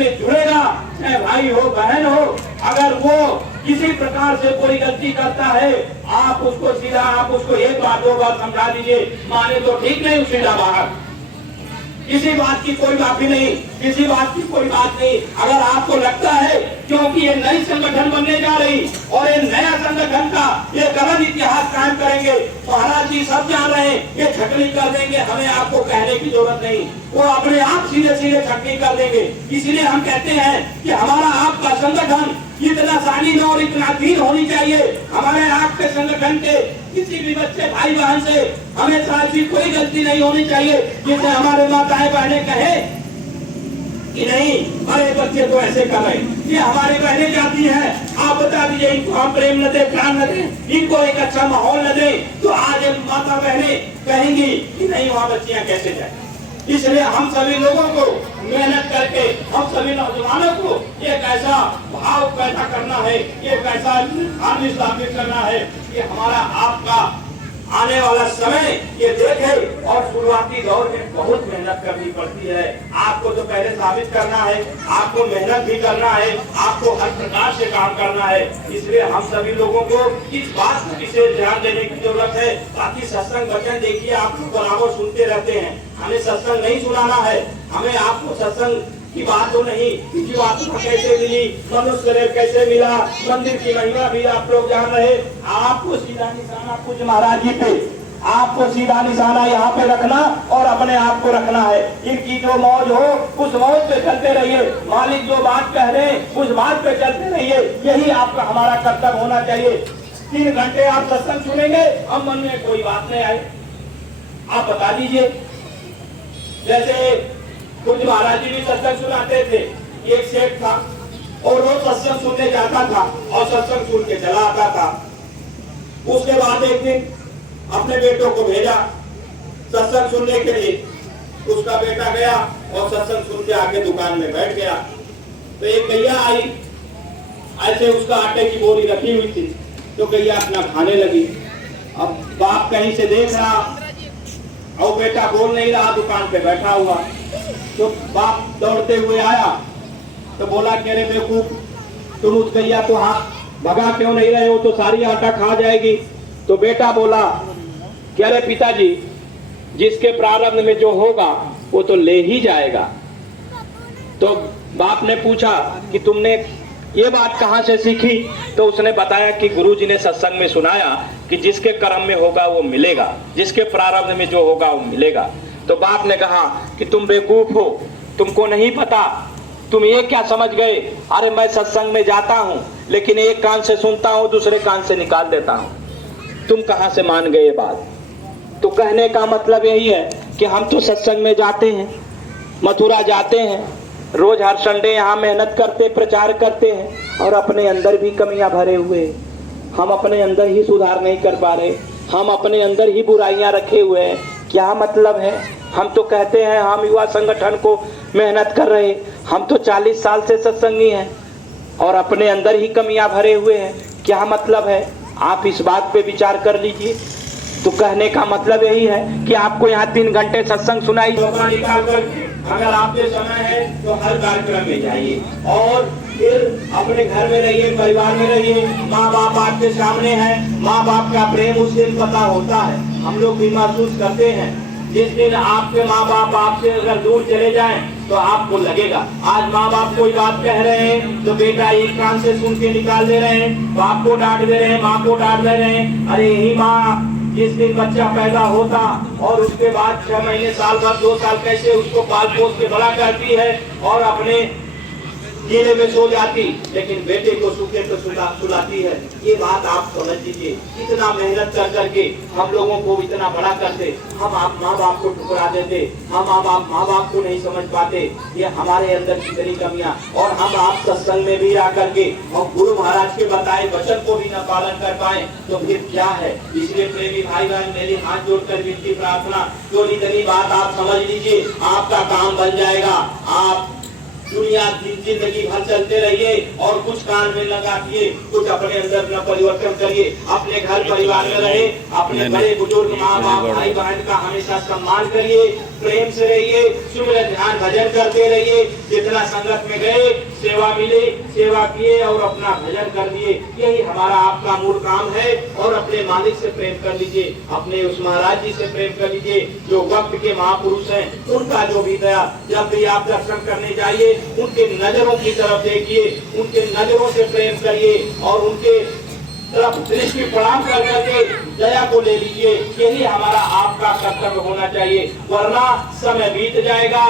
में जुड़ेगा, चाहे भाई हो बहन हो, अगर वो किसी प्रकार से कोई गलती करता है, आप उसको सीधा आप उसको एक बार दो बार समझा दीजिए, माने तो ठीक नहीं, सीधा बाहर, किसी बात की कोई माफी नहीं, किसी बात की कोई बात नहीं। अगर आपको लगता है क्योंकि ये नई संगठन बनने जा रही और ये नया संगठन का ये गलत इतिहास कायम करेंगे, महाराज जी सब जान रहे हैं, ये छटनी कर देंगे, हमें आपको कहने की जरूरत नहीं, वो अपने आप सीधे सीधे छटनी कर देंगे। इसलिए हम कहते हैं कि हमारा आपका संगठन इतना शालीन और इतना दीन होनी चाहिए, हमारे आपके संगठन के किसी भी बच्चे भाई बहन से हमेशा ऐसी कोई गलती नहीं होनी चाहिए जिससे हमारे माताएं बहनें कहे कि नहीं अरे बच्चे तो ऐसे कर रहे, ये हमारी बहनें जाती हैं, आप बता दीजिए इनको हम प्रेम न दे, प्यार न दे, इनको एक अच्छा माहौल न दे, तो आज माता बहनें कहेंगी कि नहीं वहाँ बच्चियां कैसे जाए। इसलिए हम सभी लोगों को मेहनत करके, हम सभी नौजवानों को एक ऐसा भाव पैदा करना है, एक ऐसा आदमी स्थापित करना है कि हमारा आपका आने वाला समय ये देखे। और शुरुआती दौर में बहुत मेहनत करनी पड़ती है, आपको तो पहले साबित करना है, आपको मेहनत भी करना है, आपको हर प्रकार से काम करना है। इसलिए हम सभी लोगों को इस बात को विशेष ध्यान देने की जरूरत है। बाकी सत्संग वचन देखिए आप बराबर सुनते रहते हैं, हमें सत्संग नहीं सुनाना है, हमें आपको सत्संग की बात तो नहीं, जो आत्मा कैसे मिली, मनुष्य शरीर कैसे मिला, मंदिर की महिमा भी आप लोग जान रहे। आपको सीधा निशाना पूज्य महाराज जी पे, आपको सीधा निशाना यहाँ पे रखना और अपने आप को रखना है। इनकी जो मौज हो उस मौज पे चलते रहिए, मालिक जो बात कह रहे उस बात पे चलते रहिए, यही आपका हमारा कर्तव्य होना चाहिए। 3 घंटे आप सत्संग सुनेंगे, अब मन में कोई बात नहीं आए, आप बता दीजिए। जैसे कुछ महाराज जी भी सत्संग सुनाते थे, एक सेठ था और वो सत्संग सुनने जाता था और सत्संग सुन के चला आता था। उसके बाद एक दिन अपने बेटों को भेजा सत्संग सुनने के लिए, उसका बेटा गया और सत्संग सुन के आके दुकान में बैठ गया। तो एक गैया आई, ऐसे उसका आटे की बोरी रखी हुई थी, तो गैया अपना खाने लगी। अब बाप कहीं से देख रहा और बेटा बोल नहीं रहा, दुकान पे बैठा हुआ, तो बाप दौड़ते हुए आया तो बोला कि अरे बेवकूफ, तुम उस गैया को हाथ भगा क्यों नहीं रहे हो, तो सारी आटा खा जाएगी। तो बेटा बोला कि अरे पिताजी, जिसके प्रारब्ध में जो होगा वो तो ले ही जाएगा। तो बाप ने पूछा कि तुमने ये बात कहाँ से सीखी, तो उसने बताया कि गुरुजी ने सत्संग में सुनाया कि जिसके कर्म में होगा वो मिलेगा, जिसके प्रारब्ध में जो होगा वो मिलेगा। तो बाप ने कहा कि तुम बेवकूफ हो, तुमको नहीं पता, तुम ये क्या समझ गए, अरे मैं सत्संग में जाता हूँ लेकिन एक कान से सुनता हूँ दूसरे कान से निकाल देता हूँ, तुम कहाँ से मान गए ये बात। तो कहने का मतलब यही है कि हम तो सत्संग में जाते हैं, मथुरा जाते हैं, रोज हर संडे यहाँ मेहनत करते, प्रचार करते हैं और अपने अंदर भी कमियां भरे हुए, हम अपने अंदर ही सुधार नहीं कर पा रहे, हम अपने अंदर ही बुराइयां रखे हुए हैं। क्या मतलब है, हम तो कहते हैं हम युवा संगठन को मेहनत कर रहे, हम तो 40 साल से सत्संगी हैं और अपने अंदर ही कमियां भरे हुए हैं, क्या मतलब है। आप इस बात पे विचार कर लीजिए। तो कहने का मतलब यही है कि आपको यहाँ 3 घंटे सत्संग सुनाई, अगर आपके समय है तो हर कार्यक्रम में जाइए और फिर अपने घर में रहिए, परिवार में रहिए, माँ बाप आपके सामने हैं, माँ बाप का प्रेम उस दिन पता होता है, हम लोग भी महसूस करते हैं। जिस दिन आपके माँ बाप आपसे अगर दूर चले जाएं तो आपको लगेगा। आज माँ बाप कोई बात कह रहे हैं तो बेटा एक कान से सुन के निकाल दे रहे हैं, बाप को डांट दे रहे हैं, माँ को डांट दे रहे हैं। अरे यही माँ जिस दिन बच्चा पैदा होता और उसके बाद 6 महीने, साल भर, 2 साल कैसे उसको पाल पोस के बड़ा करती है और अपने गीले में सो जाती, लेकिन बेटे को सूखे तो सुलाती है। ये बात आप समझ लीजिए, इतना मेहनत कर करके हम लोगों को इतना बड़ा करते, हम आप माँ बाप को ठुकरा देते, हम माँ बाप को नहीं समझ पाते, ये हमारे अंदर कितनी कमियां। और हम आप सत्संग में भी आ करके और गुरु महाराज के बताए वचन को भी न पालन कर पाए तो फिर क्या है। इसलिए प्रेमी भाई बहन, मेरी हाथ जोड़कर विनती प्रार्थना, थोड़ी तनी बात आप समझ लीजिए, आपका काम बन जाएगा। आप दुनिया जिंदगी भर चलते रहिए और कुछ कान में लगाइए, कुछ अपने अंदर अपना परिवर्तन करिए, अपने घर परिवार में रहे, अपने बड़े बुजुर्ग माँ बाप भाई बहन का हमेशा सम्मान करिए। प्रेम से रहिए, सुमिरन ध्यान भजन करते रहिए। जितना संगत में गए, सेवा मिले, सेवा किए और अपना भजन कर दिए, यही हमारा आपका मूल काम है। और अपने मालिक से प्रेम कर लीजिए, अपने उस महाराज जी से प्रेम कर लीजिए जो वक्त के महापुरुष हैं। उनका जो भी दया, जब भी आप दर्शन करने जाइए उनके नजरों की तरफ देखिए, उनके नजरों से प्रेम करिए और उनके तरफ दृष्टि प्रणाम कर करके दया को ले लीजिए। यही हमारा आपका कर्तव्य होना चाहिए, वरना समय बीत जाएगा,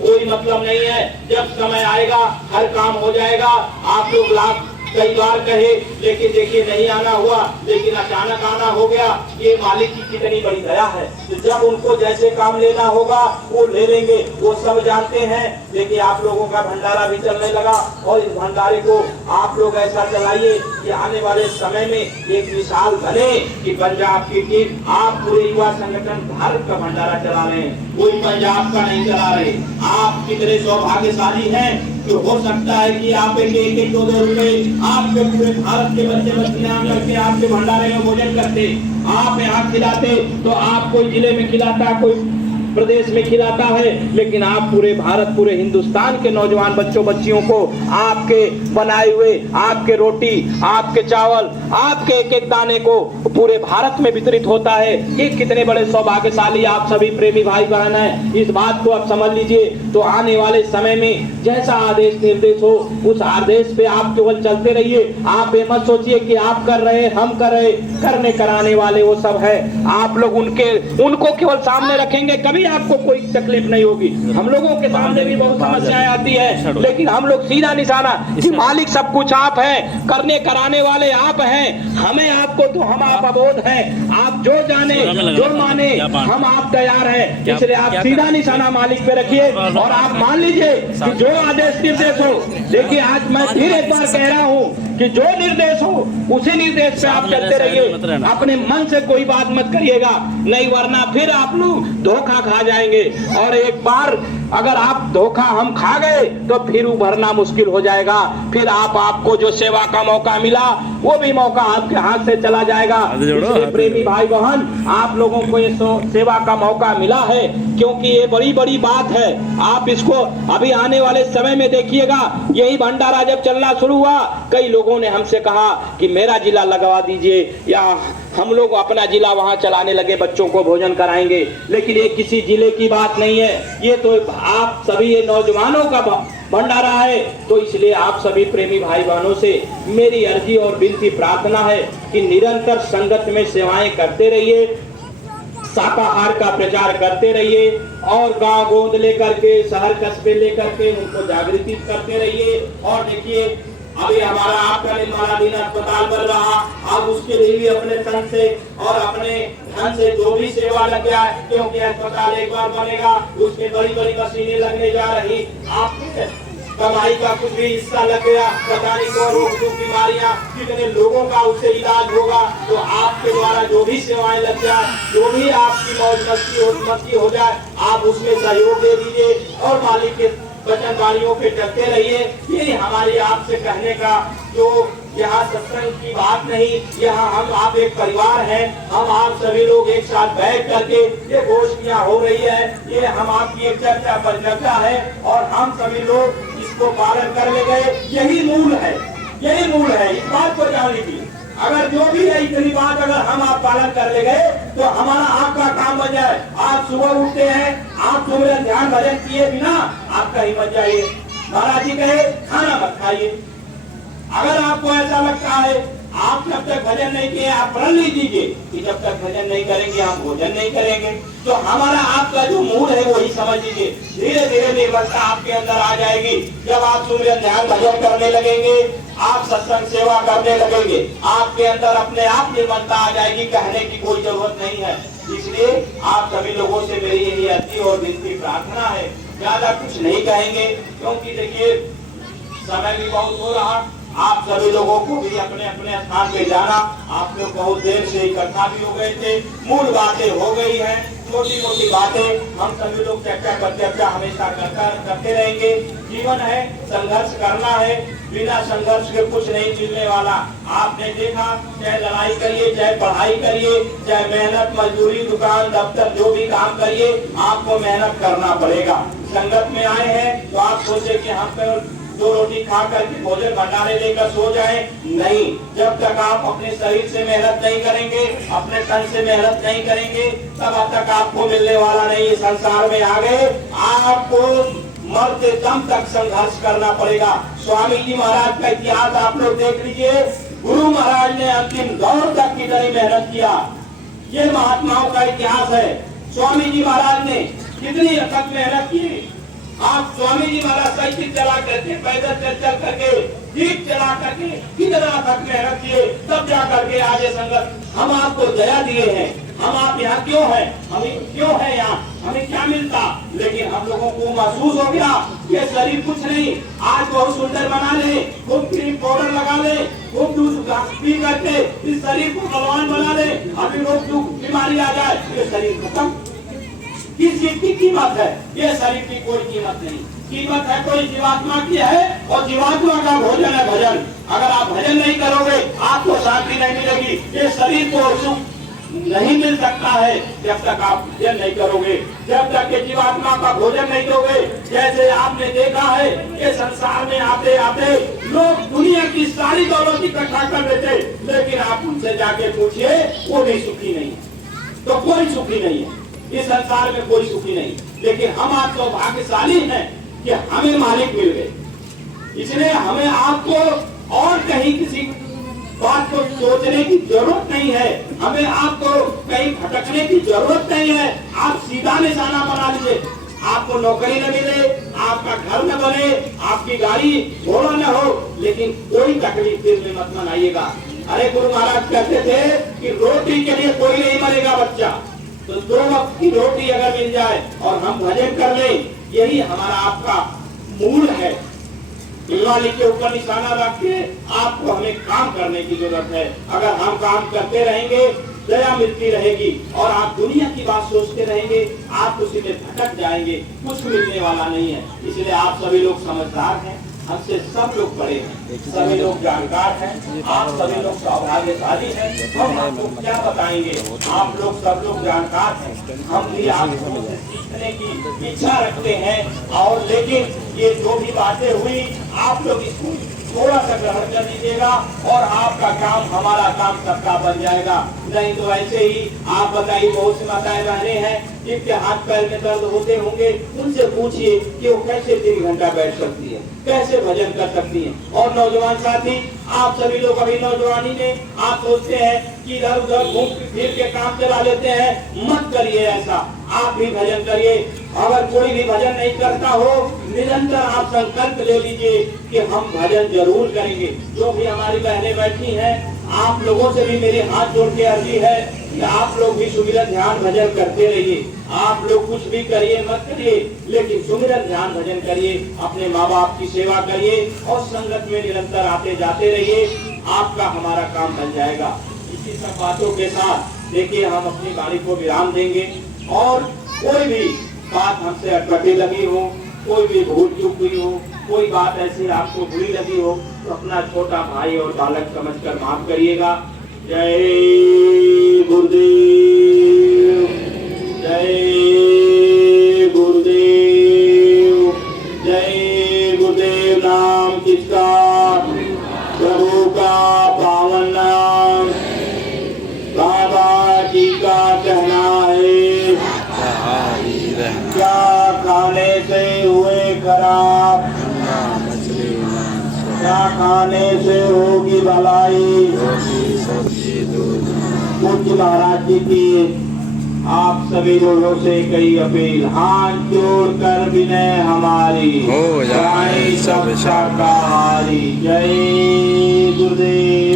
कोई मतलब नहीं है। जब समय आएगा हर काम हो जाएगा। आप लोग लाख कई बार कहे, लेकिन देखिए नहीं आना हुआ, लेकिन अचानक आना हो गया। ये मालिक की कितनी बड़ी दया है। तो जब उनको जैसे काम लेना होगा वो ले लेंगे, वो सब जानते हैं। देखिए आप लोगों का भंडारा भी चलने लगा और इस भंडारे को आप लोग ऐसा चलाइए कि आने वाले समय में एक मिसाल बने कि पंजाब की टीम, आप पूरे युवा संगठन भारत का भंडारा चला रहे हैं, कोई पंजाब का नहीं चला रहे। आप कितने सौभाग्यशाली हैं कि हो सकता है कि आप एक 2 रुपए आपके पूरे भारत के बच्चे बच्चियां करके आपके भंडारे में भोजन करते, आप यहाँ खिलाते, तो आप कोई जिले में खिलाता, कोई प्रदेश में खिलाता है, लेकिन आप पूरे भारत, पूरे हिंदुस्तान के नौजवान बच्चों बच्चियों को आपके बनाए हुए, आपके रोटी, आपके चावल, आपके एक एक दाने को पूरे भारत में वितरित होता है। ये कितने बड़े सौभाग्यशाली आप सभी प्रेमी भाई बहन हैं। इस बात को आप समझ लीजिए। तो आने वाले समय में जैसा आदेश निर्देश हो, उस आदेश पे आप केवल चलते रहिए। आप ये मत सोचिए कि आप कर रहे, हम कर रहे, करने कराने वाले वो सब है। आप लोग उनको केवल सामने रखेंगे, कभी आपको कोई तकलीफ नहीं होगी। हम लोगों के सामने भी बहुत समस्याएं आती है, लेकिन हम लोग सीधा निशाना कि मालिक सब कुछ आप हैं, करने कराने वाले आप हैं। हमें आपको तो हम आप अबोध हैं। आप जो जाने जो माने हम आप तैयार हैं। इसलिए आप सीधा निशाना मालिक पे रखिए और आप मान लीजिए कि जो आदेश निर्देश हो। देखिए आज मैं फिर एक बार कह रहा हूँ कि जो निर्देश हो उसी निर्देश पे आप चलते रहिए। अपने मन से कोई बात मत करिएगा, नहीं वरना फिर आप लोग धोखा खा जाएंगे। और एक बार अगर आप धोखा हम खा गए तो फिर उभरना मुश्किल हो जाएगा। फिर आपको जो सेवा का मौका मिला वो भी मौका आपके हाथ से चला जाएगा। इसलिए प्रेमी भाई बहन, आप लोगों को ये सेवा का मौका मिला है, क्योंकि ये बड़ी बड़ी बात है। आप इसको अभी आने वाले समय में देखिएगा। यही भंडारा जब चलना शुरू हुआ, कई लोगों ने हमसे कहा कि मेरा जिला लगवा दीजिए, या हम लोग अपना जिला वहां चलाने लगे, बच्चों को भोजन कराएंगे। लेकिन ये किसी जिले की बात नहीं है, ये तो आप सभी ये नौजवानों का भंडारा है। तो इसलिए आप सभी प्रेमी भाई बहनों से मेरी अर्जी और विनती प्रार्थना है कि निरंतर संगत में सेवाएं करते रहिए, शाकाहार का प्रचार करते रहिए और गांव गोद लेकर के, शहर कस्बे लेकर के उनको जागृति करते रहिए। और देखिए अभी हमारा आपका निर्माणाधीन अस्पताल बन रहा, अब उसके लिए भी अपने तन से और अपने धन से जो भी सेवा लग गया है, क्योंकि अस्पताल एक बार बनेगा, उसमें बड़ी बड़ी मशीनें लगने जा रही। आपके कमाई का कुछ भी हिस्सा लग गया, पता नहीं कौन रोग बीमारियां, कितने लोगों का उससे इलाज होगा। तो आपके द्वारा जो भी सेवाएं लग जाए, जो भी आपकी मौज मस्ती हो जाए, आप उसमें सहयोग दे दीजिए और मालिक के वचन वाणियों पे चलते रहिए। यही हमारी आपसे कहने का, जो यहाँ सत्संग की बात नहीं, यहाँ हम आप एक परिवार हैं। हम आप सभी लोग एक साथ बैठ करके ये गोष्ठियाँ हो रही है, ये हम आपकी एक चर्चा परिचर्चा है और हम सभी लोग इसको पालन कर ले गए। यही मूल है, यही मूल है। इस बात को जान लीजिए, अगर जो भी है इतनी बात अगर हम आप पालन कर ले गए तो हमारा आपका काम बन जाए। आप सुबह उठते हैं, आप सुबह ध्यान भजन किए बिना आप कहीं मत जाइए। महाराज जी कहे खाना मत खाइए। अगर आपको ऐसा लगता है आप जब तक भजन नहीं किए, आप प्रण लीजिए कि जब तक भजन नहीं करेंगे हम भोजन नहीं करेंगे। तो हमारा आपका जो मूल है वही समझ लीजिए। धीरे धीरे निर्भरता आपके अंदर आ जाएगी। जब आप सुमिरन ध्यान भजन करने लगेंगे, आप सत्संग सेवा करने लगेंगे, आपके अंदर अपने आप निर्मलता आ जाएगी। कहने की कोई जरूरत नहीं है। इसलिए आप सभी लोगों से मेरी यही अर्जी और विनती प्रार्थना है। ज्यादा कुछ नहीं कहेंगे, क्योंकि देखिए समय भी बहुत हो रहा। आप सभी लोगों को भी अपने अपने स्थान पे जाना। आप लोग बहुत देर से इकट्ठा भी हो गए थे, मूल बातें हो गई हैं। छोटी मोटी बातें हम सभी लोग चर्चा पर चर्चा हमेशा करते रहेंगे। जीवन है, संघर्ष करना है, बिना संघर्ष के कुछ नहीं मिलने वाला। आपने देखा, चाहे लड़ाई करिए, चाहे पढ़ाई करिए, चाहे मेहनत मजदूरी, दुकान दफ्तर, जो भी काम करिए, आपको मेहनत करना पड़ेगा। संगत में आए हैं तो आप सोचे कि हम तो 2 रोटी खा करके भोजन भंडारे लेकर सो जाए, नहीं। जब तक आप अपने शरीर से मेहनत नहीं करेंगे, अपने तन से मेहनत नहीं करेंगे, तब तक आपको मिलने वाला नहीं। संसार में आ गए, आपको मरते दम तक संघर्ष करना पड़ेगा। स्वामी जी महाराज का इतिहास आप लोग देख लीजिए। गुरु महाराज ने अंतिम दौर तक कितनी मेहनत किया, ये महात्माओं का इतिहास है। स्वामी जी महाराज ने कितनी अथक मेहनत की। आप स्वामी जी महाराज साइकिल चला करके, पैदल चल करके, जीप चला करके कितना अथक मेहनत किए, तब जा करके आज ये संगत हम आपको दया दिए हैं। हम आप यहाँ क्यों हैं, हमें क्यों है यहाँ, हमें क्या मिलता, लेकिन हम लोगों को महसूस हो गया ये शरीर कुछ नहीं। आज बहुत सुंदर बना ले, खूब क्रीम पाउडर लगा ले, खूब दूध पी करके इस शरीर को बलवान बना ले, अभी रोग दुख बीमारी आ जाए, ये शरीर खत्म। किस चीज की कीमत है, ये शरीर की कोई कीमत नहीं। कीमत है कोई जीवात्मा की है, और जीवात्मा का भोजन है भजन। अगर आप भजन नहीं करोगे, आपको शांति नहीं मिलेगी। ये शरीर को सुख नहीं मिल सकता है जब तक आप भजन नहीं करोगे, जब तक ये जीवात्मा का भोजन नहीं दोगे। जैसे आपने देखा है, ये संसार में आते आते लोग दुनिया की सारी दौलत इकट्ठा कर लेते, लेकिन आप उनसे जाके पूछिए, वो भी सुखी नहीं है। तो कोई सुखी नहीं है इस संसार में, कोई सुखी नहीं। लेकिन हम आप तो भाग्यशाली हैं कि हमें मालिक मिल गए। इसलिए हमें आपको और कहीं किसी बात को सोचने की जरूरत नहीं है, हमें आपको कहीं भटकने की जरूरत नहीं है। आप सीधा निशाना बना लीजिए। आपको नौकरी न मिले, आपका घर न बने, आपकी गाड़ी घोड़ा न हो, लेकिन कोई तकलीफ दिल में मत मनाइएगा। अरे गुरु महाराज कहते थे कि रोटी के लिए कोई नहीं मरेगा बच्चा, तो 2 वक्त की रोटी अगर मिल जाए और हम भजन कर लें, यही हमारा आपका मूल है। दिलवाली के ऊपर निशाना रख के आपको हमें काम करने की जरूरत है। अगर हम काम करते रहेंगे, दया मिलती रहेगी, और आप दुनिया की बात सोचते रहेंगे, आप उसी में भटक जाएंगे, कुछ मिलने वाला नहीं है। इसलिए आप सभी लोग समझदार हैं, हमसे सब लोग बड़े हैं, सभी लोग जानकार हैं, आप सभी लोग सौभाग्यशाली हैं। हम आपको क्या बताएंगे, आप लोग सब लोग जानकार हैं। हम भी आपको सीखने की इच्छा रखते हैं, और लेकिन ये जो भी बातें हुई, आप लोग इसको थोड़ा सा ग्रहण कर लीजिएगा, और आपका काम हमारा काम सबका बन जाएगा। नहीं तो ऐसे ही आप बताइए, बहुत सी माताएं बहनें हैं जिनके हाथ पैर में दर्द होते होंगे, उनसे पूछिए कि वो कैसे 3 घंटा बैठ सकती है, कैसे भजन कर सकती है। और नौजवान साथी, आप सभी लोग अभी नौजवानी में आप सोचते हैं कि इधर उधर घूम फिर के काम चला लेते हैं, मत करिए ऐसा। आप भी भजन करिए। अगर कोई भी भजन नहीं करता हो, निरंतर आप संकल्प ले लीजिए कि हम भजन जरूर करेंगे। जो भी हमारी बहनें बैठी हैं, आप लोगों से भी मेरे हाथ जोड़ के अर्जी है कि आप लोग भी सुमिरन ध्यान भजन करते रहिए। आप लोग कुछ भी करिए मत करिए, लेकिन सुमिरन ध्यान भजन करिए, अपने माँ बाप की सेवा करिए, और संगत में निरंतर आते जाते रहिए। आपका हमारा काम बन जाएगा। इसी सब बातों के साथ देखिए, हम अपनी वाणी को विराम देंगे। और कोई भी बात हमसे अटपटी लगी हो, कोई भी भूल चूक हुई हो, कोई बात ऐसी आपको बुरी लगी हो, तो अपना छोटा भाई और बालक समझकर माफ करिएगा। जय गुरुदेव, जय गुरुदेव, जय गुरुदेव। नाम किसका, प्रभु का पावन नाम, बाबा जी का कहना है, क्या खाने से हुए खराब, क्या खाने से होगी भलाई। पूज्य महाराज जी की आप सभी लोगों से कई अपील, हाथ जोड़कर विनय हमारी, हो जाए सब शाकाहारी। जय गुरुदेव।